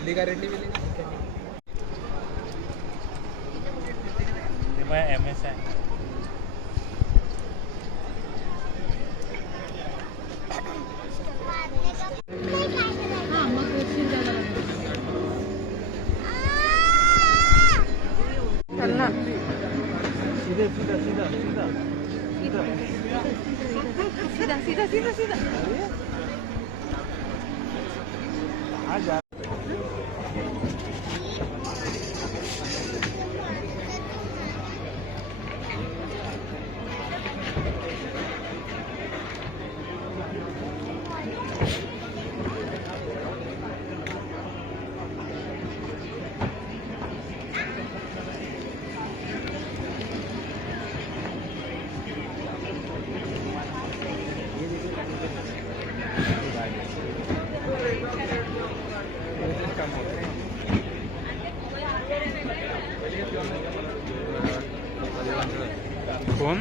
दिल्ली का रेड्डी मिलेगा MS आहे. सीधे सीधा सीधा सीधा सीधा सीधा सीधा सीधा आ जा. कोण